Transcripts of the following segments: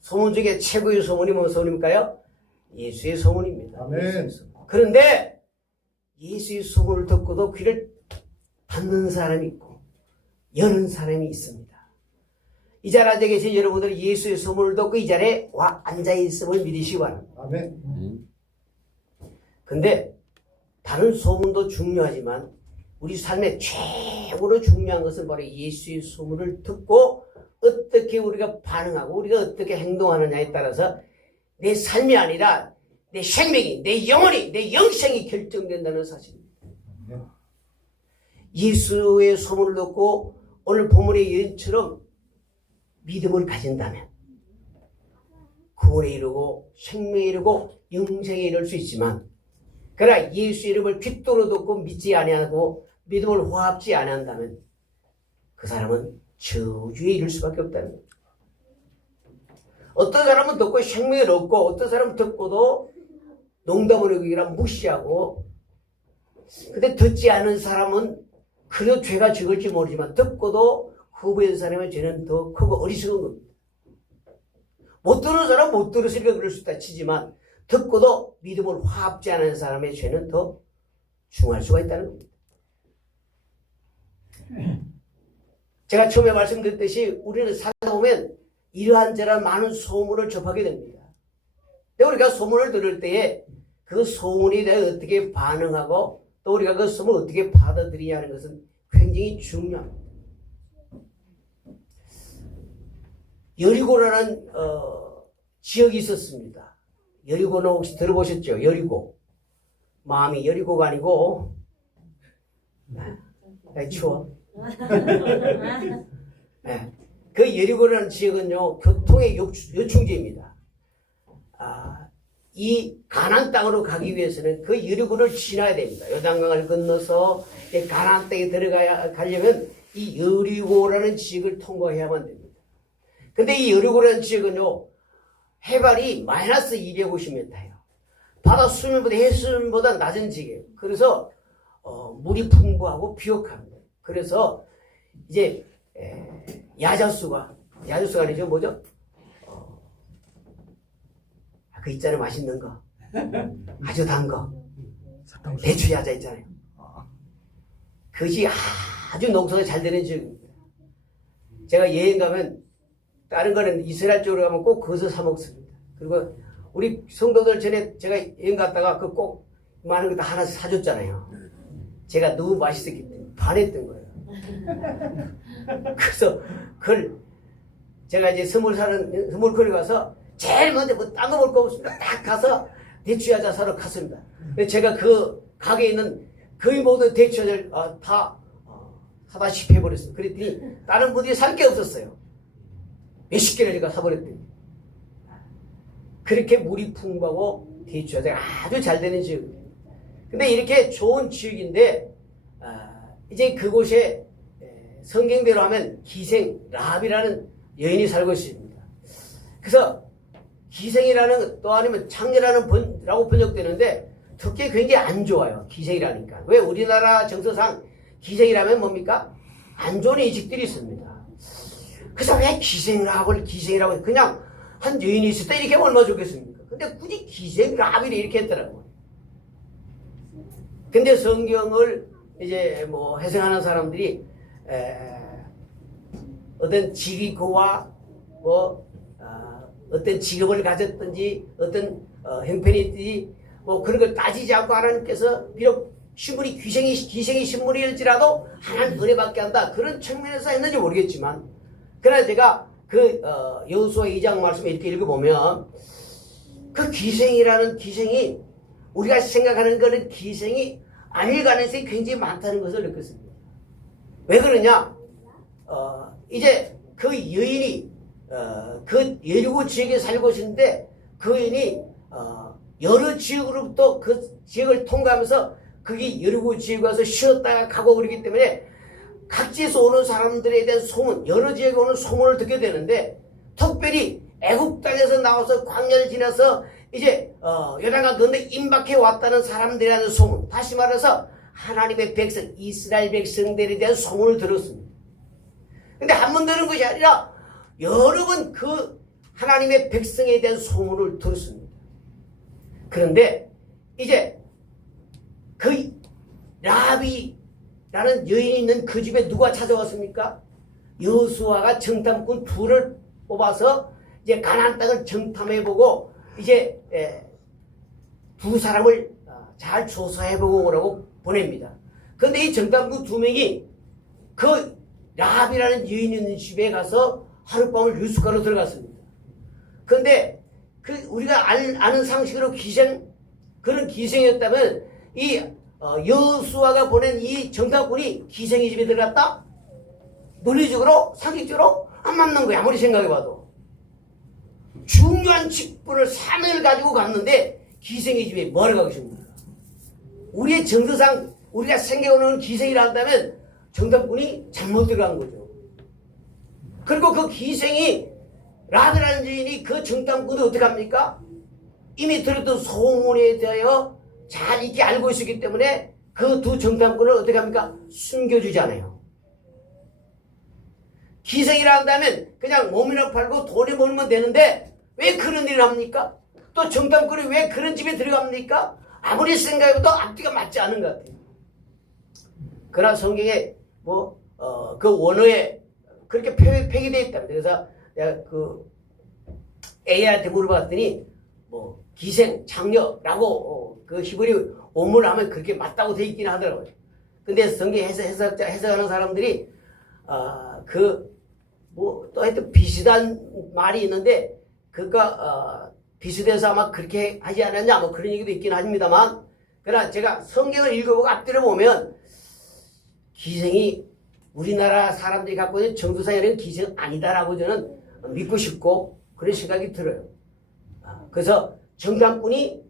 소문 중에 최고의 소문이 무슨 소문일까요? 예수의 소문입니다. 아멘. 예수의 소문. 그런데 예수의 소문을 듣고도 귀를 닫는 사람이 있고 여는 사람이 있습니다. 이 자리에 앉아 계신 여러분들 예수의 소문을 듣고 이 자리에 와 앉아있음을 믿으시기 바랍니다. 아멘. 근데 다른 소문도 중요하지만 우리 삶의 최고로 중요한 것은 바로 예수의 소문을 듣고 어떻게 우리가 반응하고 우리가 어떻게 행동하느냐에 따라서 내 삶이 아니라 내 생명이, 내 영혼이, 내 영생이 결정된다는 사실입니다. 예수의 소문을 듣고 오늘 본문의 여인처럼 믿음을 가진다면 구원에 이르고 생명에 이르고 영생에 이를 수 있지만 그러나 예수 이름을 귓도로 듣고 믿지 아니하고 믿음을 화합지 아니한다면 그 사람은 저주에 이를 수밖에 없다는 거예요. 어떤 사람은 듣고 생명을 얻고 어떤 사람은 듣고도 농담을 여기라 무시하고 근데 듣지 않은 사람은 그래도 죄가 적을지 모르지만 듣고도 후보의 사람의 죄는 더 크고 어리석은 겁니다. 못 들은 사람은 못 들었으니까 그럴 수 있다 치지만 듣고도 믿음을 화합지 않은 사람의 죄는 더 중할 수가 있다는 겁니다. 제가 처음에 말씀드렸듯이 우리는 살다 보면 이러한저러한 많은 소문을 접하게 됩니다. 근데 우리가 소문을 들을 때에 그 소문에 대해 어떻게 반응하고 또 우리가 그 소문을 어떻게 받아들이냐 하는 것은 굉장히 중요합니다. 여리고라는 지역이 있었습니다. 여리고는 혹시 들어보셨죠? 여리고. 마음이 여리고가 아니고 추워. 네. 그 여리고라는 지역은요 교통의 요충지입니다. 이 가나안 땅으로 가기 위해서는 그 여리고를 지나야 됩니다. 요단강을 건너서 가나안 땅에 가려면 이 여리고라는 지역을 통과해야만 됩니다. 근데 이 여리고라는 지역은요 해발이 마이너스 250m예요. 바다 수면보다 해수면보다 낮은 지역이에요. 그래서 물이 풍부하고 비옥합니다. 그래서 이제 야자수가 아니죠 뭐죠? 그 있잖아요 맛있는 거 아주 단 거 대추 야자 있잖아요. 그것이 아주 농사가 잘 되는 지역입니다. 제가 여행 가면 다른 거는 이스라엘 쪽으로 가면 꼭 그것을 사 먹습니다. 그리고 우리 성도들 전에 제가 여행 갔다가 그 꼭 많은 거 다 하나씩 사줬잖아요. 제가 너무 맛있었기 때문에 반했던 거예요. 그래서 그걸 제가 이제 선물거리 가서 제일 먼저 뭐 딴 거 볼 거 없습니다. 딱 가서 대추야자 사러 갔습니다. 제가 그 가게에 있는 거의 모든 대추야자를 다 하다시피 해버렸어요. 그랬더니 다른 분들이 살 게 없었어요. 몇십 개를 제가 사버렸더니. 그렇게 물이 풍부하고 대추야자가 아주 잘 되는 지역입니다. 근데 이렇게 좋은 지역인데 이제 그곳에 성경대로 하면 기생 라합이라는 여인이 살고 있습니다. 그래서 기생이라는 또 아니면 창녀라는 라고 번역되는데 듣기에 굉장히 안 좋아요. 기생이라니까. 왜 우리나라 정서상 기생이라면 뭡니까? 안 좋은 인식들이 있습니다. 그래서 왜 기생이라고 그냥 한 여인이 있을 때 이렇게 하면 얼마나 좋겠습니까? 근데 굳이 기생 라합이래 이렇게 했더라고요. 근데 성경을 이제 뭐 해석하는 사람들이 어떤 직위고와 뭐 어떤 직업을 가졌든지 어떤 형편이든지 뭐 그런 걸 따지지 않고 하나님께서 비록 신분이 기생의 신분일지라도 하나님 은혜받게 한다 그런 측면에서 했는지 모르겠지만 그러나 제가 그 여호수아 2장 말씀을 이렇게 읽어보면 그 기생이라는 기생이 우리가 생각하는 거는 기생이 아닐 가능성이 굉장히 많다는 것을 느꼈습니다. 왜 그러냐? 이제 그 여인이 그 여리고 지역에 살고 있는데 그 여인이 여러 지역으로부터 그 지역을 통과하면서 거기 여리고 지역에 와서 쉬었다가 가고 그러기 때문에 각지에서 오는 사람들에 대한 소문, 여러 지역에 오는 소문을 듣게 되는데 특별히 애굽 땅에서 나와서 광야를 지나서 이제 요단강 건너 임박해 왔다는 사람들에 대한 소문, 다시 말해서 하나님의 백성, 이스라엘 백성들에 대한 소문을 들었습니다. 근데 한 번 들은 것이 아니라 여러 번 그 하나님의 백성에 대한 소문을 들었습니다. 그런데 이제 그 라비라는 여인이 있는 그 집에 누가 찾아왔습니까? 여호수아가 정탐꾼 둘을 뽑아서 이제 가나안 땅을 정탐해보고 이제 두 사람을 잘 조사해보고 오라고 보냅니다. 그런데 이 정탐꾼 두 명이 그 라합이라는 여인이 있는 집에 가서 하룻밤을 유숙하러 들어갔습니다. 그런데 그 우리가 아는 상식으로 그런 기생이었다면 이 여호수아가 보낸 이 정탐꾼이 기생의 집에 들어갔다? 논리적으로 상식적으로 안 맞는 거야. 아무리 생각해봐도 중요한 직분을 사명을 가지고 갔는데 기생의 집에 뭐하러 가고 싶습니까? 우리의 정서상 우리가 생각하는 기생이라 한다면 정탐꾼이 잘못 들어간 거죠. 그리고 그 기생이 라드라는 여인이 그 정탐꾼이 어떻게 합니까? 이미 들었던 소문에 대하여 잘 익히 알고 있었기 때문에 그 두 정탐꾼을 어떻게 합니까? 숨겨주잖아요. 기생이라 한다면 그냥 몸이나 팔고 돈이 벌면 되는데 왜 그런 일을 합니까? 또 정탐꾼이 왜 그런 집에 들어갑니까? 아무리 생각해도 앞뒤가 맞지 않은 것 같아요. 그러나 성경에 그 원어에 그렇게 폐기되어 있답니다. 그래서 내가 그 AI한테 물어봤더니 기생, 장녀라고 그 히브리 원문을 하면 그렇게 맞다고 되어 있긴 하더라고요. 근데 성경 해석하는 사람들이 또 하여튼 비슷한 말이 있는데 그가 비슷해서 아마 그렇게 하지 않았냐 뭐 그런 얘기도 있긴 합니다만, 그러나 제가 성경을 읽어보고 앞뒤를 보면 기생이 우리나라 사람들이 갖고 있는 정서상에는 기생 아니다라고 저는 믿고 싶고 그런 생각이 들어요. 그래서 정탐꾼이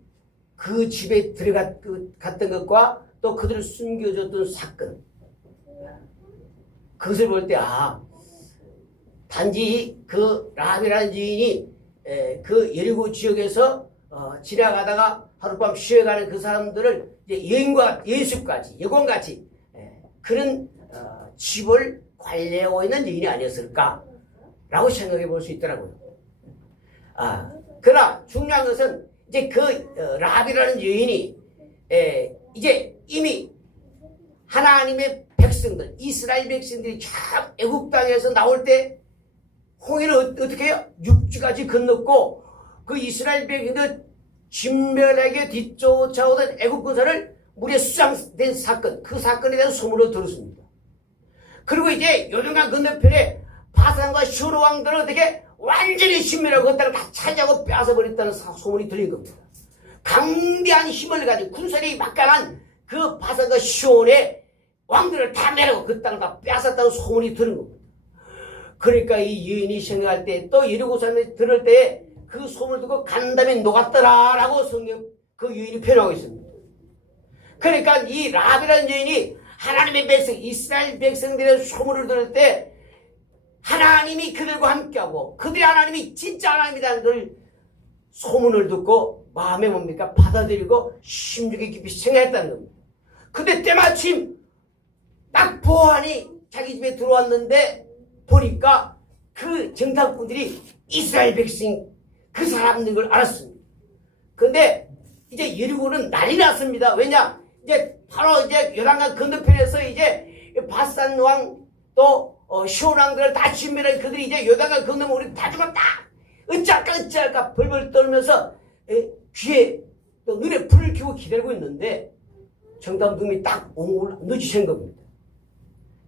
그 집에 들어갔던 것과 또 그들을 숨겨줬던 사건, 그것을 볼 때 단지 그 라합이라는 여인이 그 여리고 지역에서 지나가다가 하룻밤 쉬어가는 그 사람들을 이제 여인과 예수까지 여공같이 그런 집을 관리하고 있는 여인이 아니었을까라고 생각해 볼 수 있더라고요. 그러나 중요한 것은 이제 그 라합이라는 여인이 이제 이미 하나님의 백성들, 이스라엘 백성들이 참 애국 땅에서 나올 때 홍해를 어떻게 해요? 6주까지 건넜고 그 이스라엘 백성들 진멸하게 뒤쫓아오던 애국 군사를 물에 수장된 사건, 그 사건에 대한 소문을 들었습니다. 그리고 이제 요단강 건너편에 바산과 슈르 왕들을 어떻게 완전히 신멸하고 그 땅을 다 차지하고 빼앗아버렸다는 소문이 들린 겁니다. 강대한 힘을 가지고 군사력이 막강한 그 바산과 시온의 왕들을 다 내려고 그 땅을 다 빼앗았다는 소문이 들은 겁니다. 그러니까 이 여인이 생각할 때 또 여리고 사람이 들을 때 그 소문을 듣고 간담이 녹았더라라고 성경 그 여인이 표현하고 있습니다. 그러니까 이 라합이라는 여인이 하나님의 백성, 이스라엘 백성들의 소문을 들을 때 하나님이 그들과 함께하고 그들의 하나님이 진짜 하나님이라는 걸 소문을 듣고 마음에 뭡니까? 받아들이고 심중에 깊이 생각했다는 겁니다. 근데 때마침 딱 보안이 자기 집에 들어왔는데 보니까 그 정탐꾼들이 이스라엘 백성 그 사람들인 걸 알았습니다. 근데 이제 여리고는 난리 났습니다. 왜냐? 이제 바로 이제 요단강 건너편에서 이제 바산 왕 또 시온 왕들을 다 진멸한 그들이 이제 요단강 건너면 우리 다 죽었다. 어찌할까 벌벌 떨면서 귀에 또 눈에 불을 켜고 기다리고 있는데 정탐꾼이 딱 옹을 늦으신 겁니다.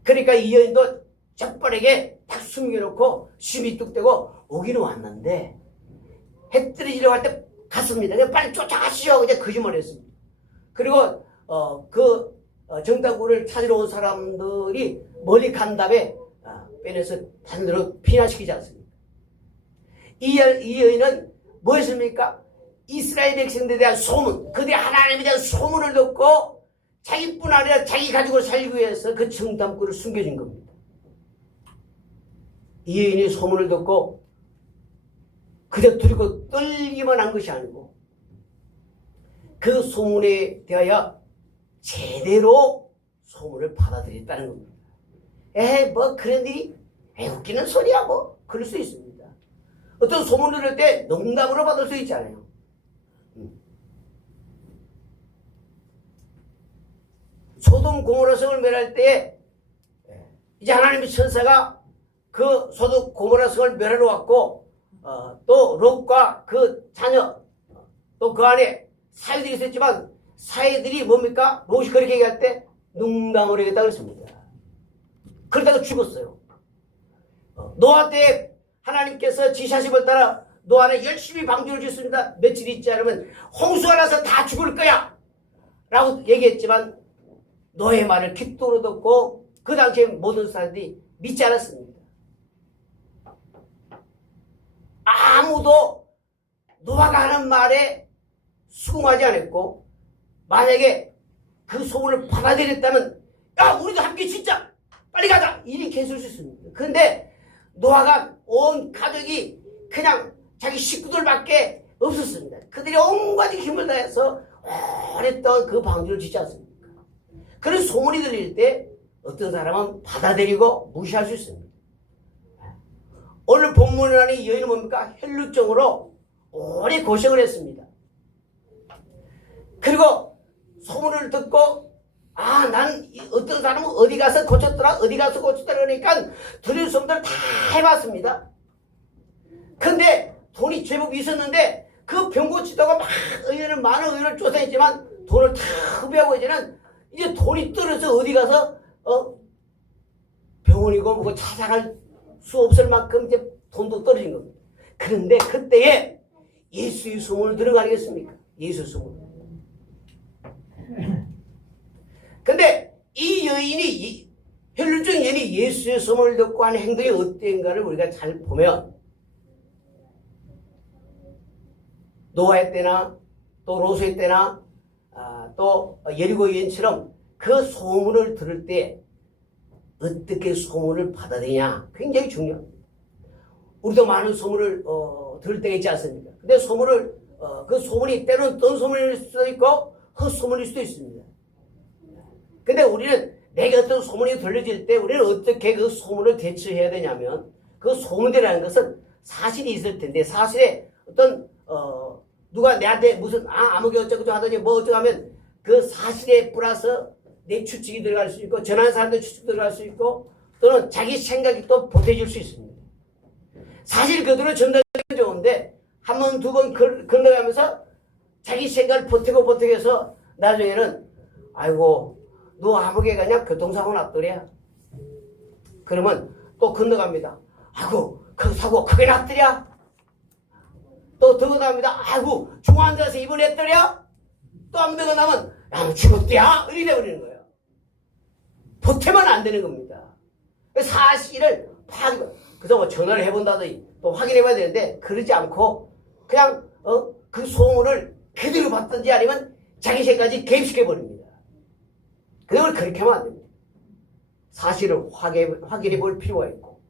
그러니까 이 여인도 적발에게 딱 숨겨놓고 숨이 뚝 떼고 오기는 왔는데 해 떨어지려고 할 때 갔습니다. 그냥 빨리 쫓아가시오. 이제 거짓말 했습니다. 그리고 정탐꾼을 찾으러 온 사람들이 멀리 간 다음에 빼내서 반대로 피난시키지 않습니까? 이 여인은 뭐 했습니까? 이스라엘 백성들에 대한 소문, 그들의 하나님에 대한 소문을 듣고 자기뿐 아니라 자기 가족을 살리기 위해서 그 정탐꾼을 숨겨준 겁니다. 이 여인이 소문을 듣고 그저 두리고 떨기만 한 것이 아니고 그 소문에 대하여 제대로 소문을 받아들였다는 겁니다. 뭐 그런 일이 웃기는 소리야 뭐 그럴 수 있습니다. 어떤 소문을 들을 때 농담으로 받을 수 있잖아요. 소돔 고모라 성을 멸할 때에 이제 하나님의 천사가 그 소돔 고모라 성을 멸하러 왔고 또 롯과 그 자녀 또 그 안에 사회들이 있었지만 사회들이 뭡니까? 롯이 그렇게 얘기할 때 농담으로 얘기했다고 했습니다. 그러다가 죽었어요. 노아 때 하나님께서 지시하심을 따라 노아는 열심히 방주를 짓습니다. 며칠 있지 않으면 홍수가 나서 다 죽을 거야 라고 얘기했지만 노아의 말을 귓도로 듣고 그 당시에 모든 사람들이 믿지 않았습니다. 아무도 노아가 하는 말에 수긍하지 않았고 만약에 그 소문을 받아들였다면 야 우리도 함께 진짜 빨리 가자 이렇게 했을 수 있습니다. 그런데 노아가 온 가족이 그냥 자기 식구들밖에 없었습니다. 그들이 온갖 힘을 다해서 오랫동안 그 방주를 짓지 않습니까? 그런 소문이 들릴 때 어떤 사람은 받아들이고 무시할 수 있습니다. 오늘 본문을 하는 이 여인은 뭡니까? 혈루증으로 오래 고생을 했습니다. 그리고 소문을 듣고 난 어떤 사람은 어디 가서 고쳤더라 어디 가서 고쳤더라 그러니까 들을 수 없는 다 해봤습니다. 근데 돈이 제법 있었는데 그 병 고치다가 많은 의원을 조사했지만 돈을 다 흡입하고 이제 돈이 떨어져 어디 가서 병원이고 뭐고 찾아갈 수 없을 만큼 이제 돈도 떨어진 겁니다. 그런데 그때에 예수의 소문을 들은 거 아니겠습니까? 예수의 소문. 근데 이 여인이 혈루증 여인이 예수의 소문을 듣고 하는 행동이 어땠는가를 우리가 잘 보면 노아의 때나 또 롯의 때나 또 여리고 여인처럼 그 소문을 들을 때 어떻게 소문을 받아들이냐 굉장히 중요합니다. 우리도 많은 소문을 들을 때가 있지 않습니까? 근데 소문을 그 소문이 때로는 떤 소문일 수도 있고 헛소문일 수도 있습니다. 근데 우리는 내게 어떤 소문이 들려질 때 우리는 어떻게 그 소문을 대처해야 되냐면 그 소문이라는 것은 사실이 있을 텐데 사실에 어떤 누가 내한테 무슨 아무개 어쩌고 하더니 뭐 어쩌고 하면 그 사실에 플러스 내 추측이 들어갈 수 있고 전하는 사람들 추측 들어갈 수 있고 또는 자기 생각이 또 보태질 수 있습니다. 사실 그대로 전달되기 좋은데 한 번 두 번 건너가면서 자기 생각을 보태고 해서 나중에는 아이고 너 아무개 가냐 교통사고 났더랴 그러면 또 건너갑니다. 아이고 그 사고 크게 났더랴 또 더 건너갑니다. 아이고 중환자에서 입원했더랴 또 한 번 더 건너면 야 죽었대야 이리 돼버리는 거예요. 보태면 안 되는 겁니다. 사실을 그래서 뭐 전화를 해본다든지 또 확인해봐야 되는데 그러지 않고 그냥 그 소문을 그대로 받든지 아니면 자기 생각까지 개입시켜버립니다. 그걸 그렇게 하면 안 됩니다. 사실을 확인해 볼 필요가 있고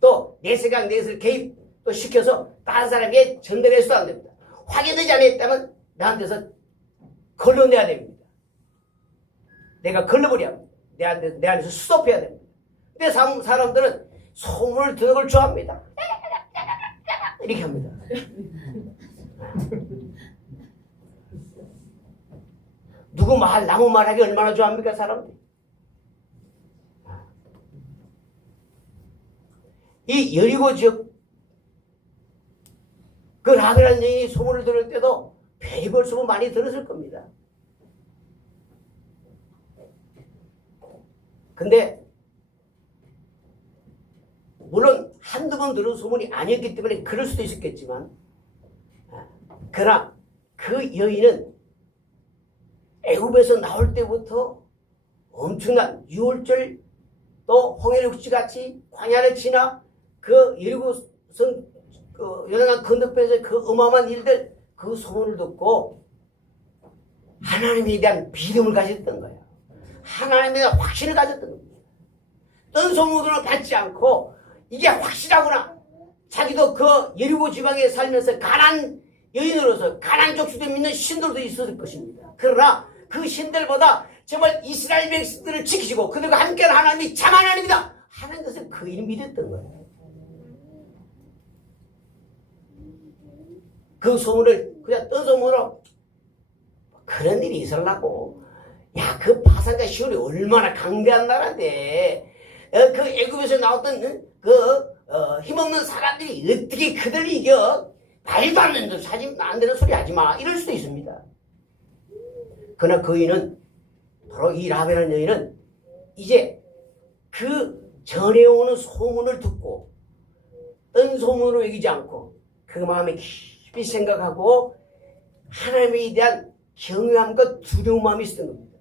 또 내 생각 내에서 개입 또 시켜서 다른 사람에게 전달해서도 안 됩니다. 확인되지 않았다면 나한테서 걸러내야 됩니다. 내가 걸러버려야 합니다. 내 안에서 스톱해야 됩니다. 근데 사람들은 소문을 듣는 걸 좋아합니다. 이렇게 합니다. 누구 나무 말하기 얼마나 좋아합니까 사람들이. 이 여리고 지역 그 라그라는 여인이 소문을 들을 때도 별의별 소문 많이 들었을 겁니다. 근데 물론 한두 번 들은 소문이 아니었기 때문에 그럴 수도 있었겠지만 그러나 그 여인은 애굽에서 나올 때부터 엄청난 유월절 또 홍해륙지 같이 광야를 지나 그 여리고성 그 요단강 건너편에서 그 어마어마한 일들 그 소문을 듣고 하나님에 대한 믿음을 가졌던 거예요. 하나님에 대한 확신을 가졌던 겁니다. 떤 소문을 받지 않고 이게 확실하구나. 자기도 그 여리고 지방에 살면서 가난 여인으로서 가난 족수도 믿는 신들도 있었을 것입니다. 그러나 그 신들보다 정말 이스라엘 백성들을 지키시고 그들과 함께하는 하나님이 참 하나님이다 하는 것을 그 일을 믿었던 거예요. 그 소문을 그냥 뜬 소문으로 그런 일이 있으려고. 야, 그 바산과 시온이 얼마나 강대한 나라인데 그 애굽에서 나왔던 힘없는 사람들이 어떻게 그들 이겨? 말도 안 되는 사지 안 되는 소리 하지 마. 이럴 수도 있습니다. 그러나 그 여인은 바로 이 라합이라는 여인은 이제 그 전해오는 소문을 듣고 뜬 소문으로 여기지 않고 그 마음에 깊이 생각하고 하나님에 대한 경외함과 두려운 마음이 있었던 겁니다.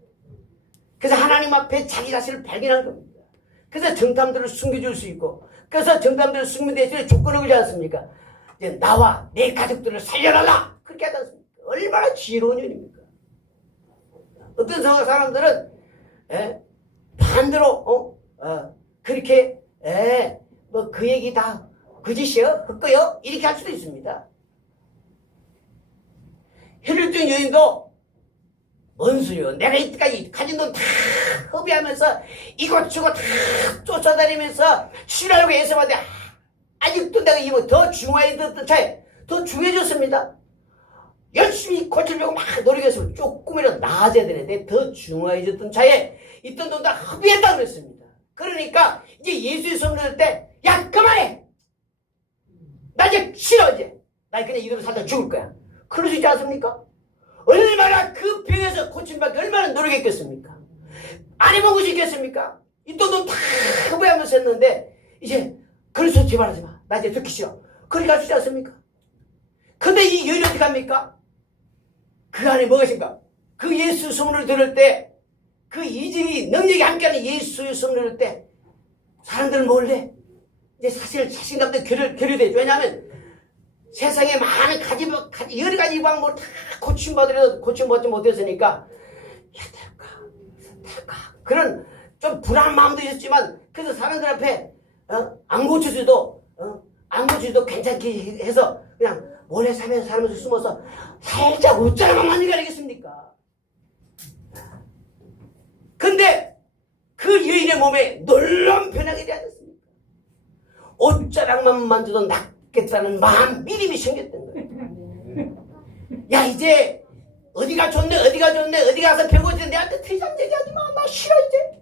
그래서 하나님 앞에 자기 자신을 발견한 겁니다. 그래서 정탐들을 숨겨줄 수 있고, 그래서 정탐들을 숨기는 대신에 조건을 걸지 않습니까? 이제 나와 내 가족들을 살려달라! 그렇게 하지 않습니까? 얼마나 지혜로운 일입니까? 어떤 사람들은 반대로 그렇게 뭐 그 얘기 다 거짓이요? 헛거요? 이렇게 할 수도 있습니다. 혈육적 여인도 뭔 소리요? 내가 이때까지 가진 돈 다 허비하면서 이것저것 다 쫓아다니면서 치료하려고 애써봤는데 아직도 내가 이거 더 중요해졌던 차에 더 중요해졌습니다. 열심히 고치려고 막 노력했으면 조금이라도 나아져야 되는데 더 중요해졌던 차에 있던 돈 다 허비했다고 그랬습니다. 그러니까 이제 예수의 손을 들 때 야 그만해! 나 이제 싫어 이제! 나 그냥 이대로 살다 죽을 거야. 그럴 수 있지 않습니까? 얼마나 그 병에서 고침받기 얼마나 노력했겠습니까? 안 해본 것이 있겠습니까? 있던 돈 다 허비하면서 했는데 이제 그래서 제발하지 마. 나 이제 듣기 싫어. 그렇게 할 수 있지 않습니까? 근데 이 여인이 어떻게 합니까? 그 안에 뭐가 있습니까? 그 예수 소문을 들을 때 그 이직이 능력이 함께하는 예수의 소문을 들을 때 사람들은 몰래 이제 사실 자신감도 결여되죠. 왜냐하면 세상에 많은 여러 가지 방법을 다 고침받으려도 고침받지 못했으니까 야 될까 그런 좀 불안한 마음도 있었지만 그래서 사람들 앞에 안 고쳐줘도 괜찮게 해서 그냥 몰래 살면서 숨어서 살짝 웃자라만 만든 게 아니겠습니까? 근데 그 여인의 몸에 놀라운 변화가 되지 않았습니까? 옷자락만 만져도 낫겠다는 마음 믿음이 생겼던 거예요. 야 이제 어디가 좋네 어디 가서 배고픈데 내한테 더 이상 얘기하지 마. 나 싫어 이제.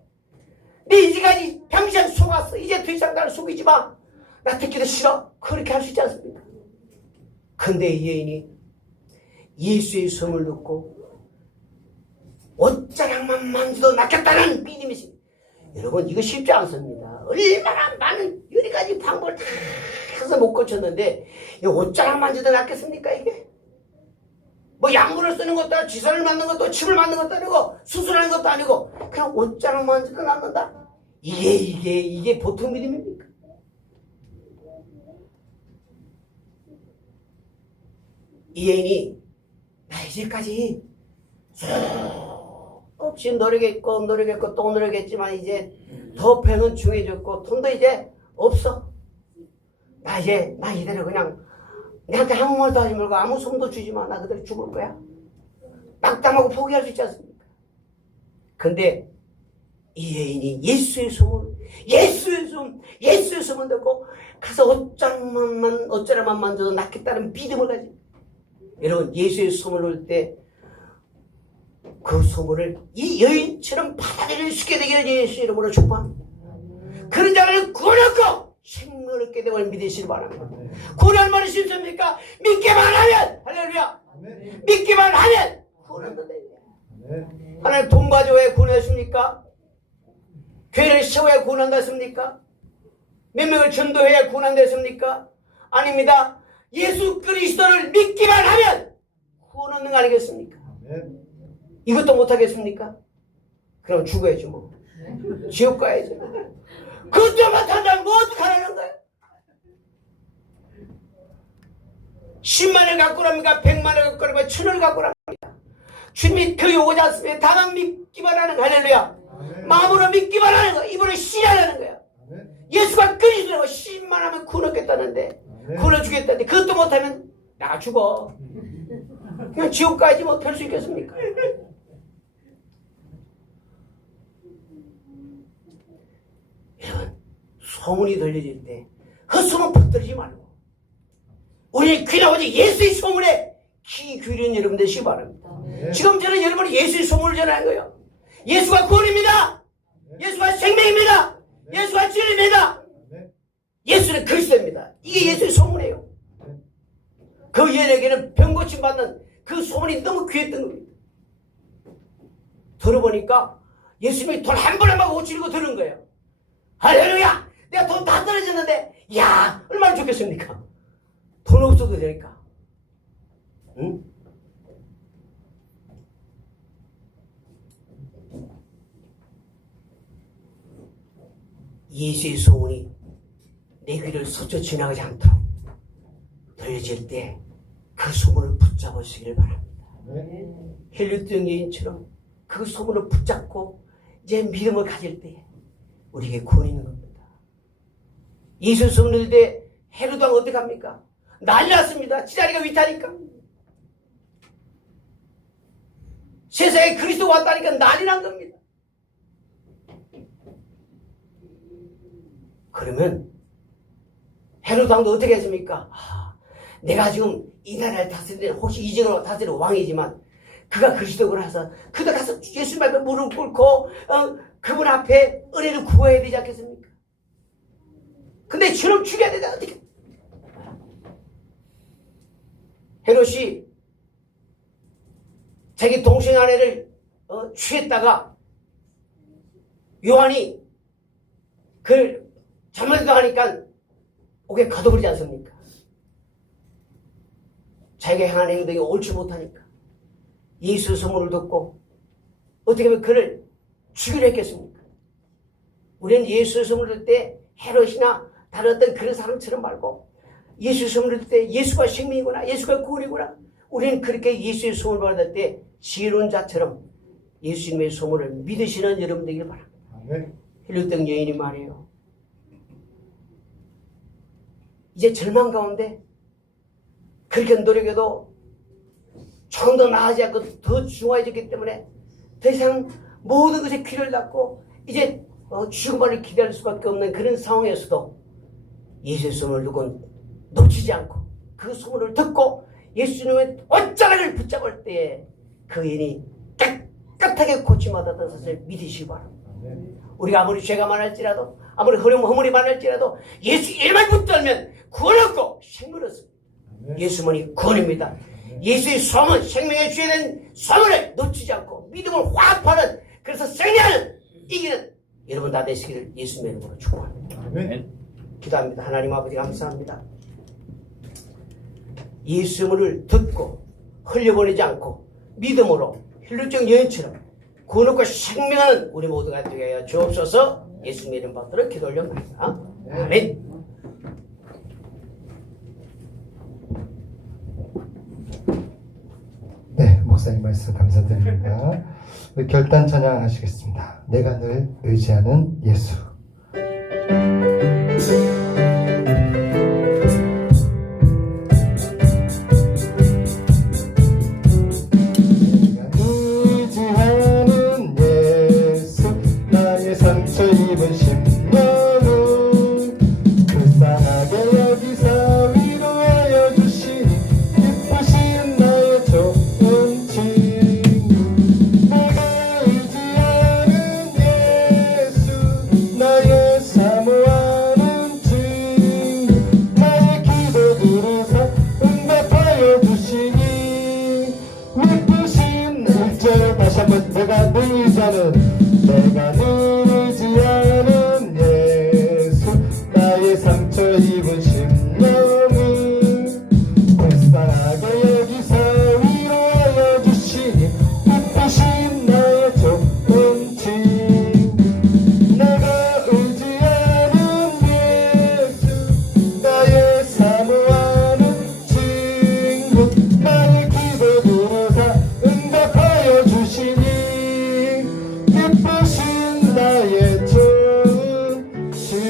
내 이제까지 평생 속았어. 이제 더 이상 나를 속이지 마. 나 듣기도 싫어. 그렇게 할 수 있지 않습니까? 근데 이 여인이 예수의 소문을 듣고 옷자락만 만져도 낫겠다는 믿음이 있습니다. 여러분 이거 쉽지 않습니다. 얼마나 많은 여러 가지 방법을 다 해서 못 고쳤는데 이 옷자락 만져도 낫겠습니까 이게? 뭐 약물을 쓰는 것도 아니고 주사를 맞는 것도 침을 맞는 것도 아니고 수술하는 것도 아니고 그냥 옷자락 만져도 낫는다? 이게 보통 믿음입니까? 이 여인이 나 이제까지 없이 노력했고 또 노력했지만 이제 더 배는 중해졌고 돈도 이제 없어. 나 이대로 그냥 내한테 아무 말도 하지 말고 아무 손도 주지 마. 나 그대로 죽을 거야. 낙담하고 포기할 수 있지 않습니까? 근데 이 여인이 예수의 소문 듣고 가서 옷자락만 만져도 낫겠다는 믿음을 가지고 여러분 예수의 소문을 올 때 그 소문을 이 여인처럼 받아들일 수 있게 되기를 예수 이름으로 축복합니다. 그런 자를 구원하고 생명을 얻게 되면 믿으시길 바랍니다. 구원 얼마나 쉽습니까? 믿기만 하면 할렐루야. 믿기만 하면 구원한다. 하나님 돈 가져와야 구원하십니까? 교회를 세워야 구원한다 했습니까? 몇 명을 전도해야 구원한다 했습니까? 아닙니다. 예수 그리스도를 믿기만 하면 구원 얻는 거 아니겠습니까? 이것도 못하겠습니까? 그럼 죽어야죠 뭐. 지옥 가야죠. 그것도 못한다면 뭐 어떡하라는 거예요? 10만을 갖고 랍니까? 100만을 갖고 랍니까? 1000을 갖고 랍니까? 주님이 교회 오지 않습니까? 다만 믿기만 하는 거. 할렐루야. 마음으로 믿기만 하는 거. 입으로 신뢰하는 거야. 예수가 그리스도라고 10만 하면 구원 얻겠다는데 구원을 주겠다는데 그것도 못하면 나가 죽어. 그냥 지옥 가야지 뭐 될 수 있겠습니까? 여러분 소문이 들려질 때 헛소문 퍼뜨리지 말고 우리 귀나 오직 예수의 소문에 귀 기울이는 여러분 되시기 바랍니다. 지금 저는 여러분이 예수의 소문을 전하는 거예요. 예수가 구원입니다. 예수가 생명입니다. 예수가 진리입니다. 예수는 그리스도입니다. 이게 예수의 소문이에요. 그 여인에게는 병고침 받는 그 소문이 너무 귀했던 겁니다. 들어보니까 예수님이 돈 한 번에 막 오치고 들은 거예요. 할렐루야! 내가 돈 다 떨어졌는데, 야 얼마나 좋겠습니까? 돈 없어도 되니까. 응? 예수의 소문이 내 귀를 스쳐 지나가지 않도록 들려질 때 그 소문을 붙잡으시기를 바랍니다. 헬리우드 여인처럼 그 소문을 붙잡고 이제 믿음을 가질 때 우리에게 구원이 있는 겁니다. 예수 소문을 들을 때 헤로드 왕 어떻게 합니까? 난리 났습니다. 지다리가 위타니까. 세상에 그리스도가 왔다니까 난리 난 겁니다. 그러면 헤로드 왕도 어떻게 했습니까? 내가 지금 이 나라를 다스리는 혹시 이전으로 다스리는 왕이지만 그가 그리스도구나 해서 그도 가서 예수님 앞에 무릎 꿇고 그분 앞에 은혜를 구해야 되지 않겠습니까? 근데 저놈 죽여야 되잖아. 어떻게? 헤롯이 자기 동생 아내를 취했다가 요한이 그걸 잘못하니까 오게 가둬버리지 않습니까? 자기가 행한 행동이 옳지 못하니까 예수의 소문을 듣고 어떻게 하면 그를 죽이려 했겠습니까? 우리는 예수의 소문을 듣을 때 헤롯이나 다른 어떤 그런 사람처럼 말고 예수의 소문을 들을 때 예수가 생명이구나, 예수가 구원이구나. 우리는 그렇게 예수의 소문을 받을 때 지혜로운 자처럼 예수님의 소문을 믿으시는 여러분 되길 바랍니다. 헬리우드 여인이 말이에요. 이제 절망 가운데 그렇게 노력해도 조금 더 나아지지 않고 더 중화해졌기 때문에 더 이상 모든 것에 귀를 닫고 이제 죽음만을 기다릴 수밖에 없는 그런 상황에서도 예수의 소문을 듣고 놓치지 않고 그 소문을 듣고 예수님의 옷자락을 붙잡을 때에 그 인이 깨끗하게 고침받았다는 사실을 믿으시기 바랍니다. 우리가 아무리 죄가 많을지라도 아무리 허물이 많을지라도 예수 이름을 붙들면 구원 얻고 생명 얻습니다. 예수만이 구원입니다. 예수의 소문, 생명의 주에 대한 소문을 놓치지 않고 믿음을 확파하는, 그래서 생명을 이기는 여러분 다 되시기를 예수님의 이름으로 축복합니다. 기도합니다. 하나님 아버지 감사합니다. 예수님을 듣고 흘려보내지 않고 믿음으로 힐루증 여인처럼 구원과 생명하는 우리 모두가 되게 하여 주옵소서. 예수님의 이름 받들어 기도 올려옵니다. 아멘. 네, 목사님 말씀 감사드립니다. 우리 결단 찬양하시겠습니다. 내가 늘 의지하는 예수. 의지하는 예수, 나의 상처 입은 심령을 불쌍하게 여기사 위로하여 주시니 기쁘신 나의 좋은 친구. 내가 의지하는 예수, 나의 사모하는 친구. 나의 기도 들으사 응답하여 주시니 기쁘신 일절. 다시 한번 내가 늘 의지하는 예수, 나의 상처 입은 심령을 불쌍하게 여기사 위로하여 주시니 기쁘신 나의 좋은 친구. 내가 의지하는 예수, 나의 사모하는 친구. 나의 기도 들으사 응답하여 주시니 기쁘신 나의 좋은 친구.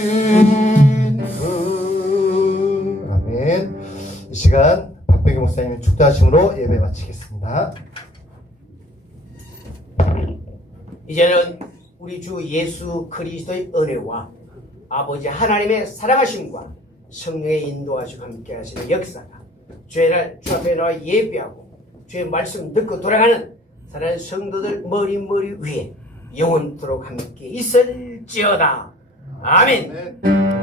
아멘. 이 시간 박병기 목사님 축도하심으로 예배 마치겠습니다. 이제는 우리 주 예수 그리스도의 은혜와 아버지 하나님의 사랑하심과 성령의 인도하시고 함께 하시는 역사가 주의 날 주 앞에 나와 예배하고 주의 말씀 듣고 돌아가는 사랑하는 성도들 머리 위에 영원토록 함께 있을지어다. 아멘.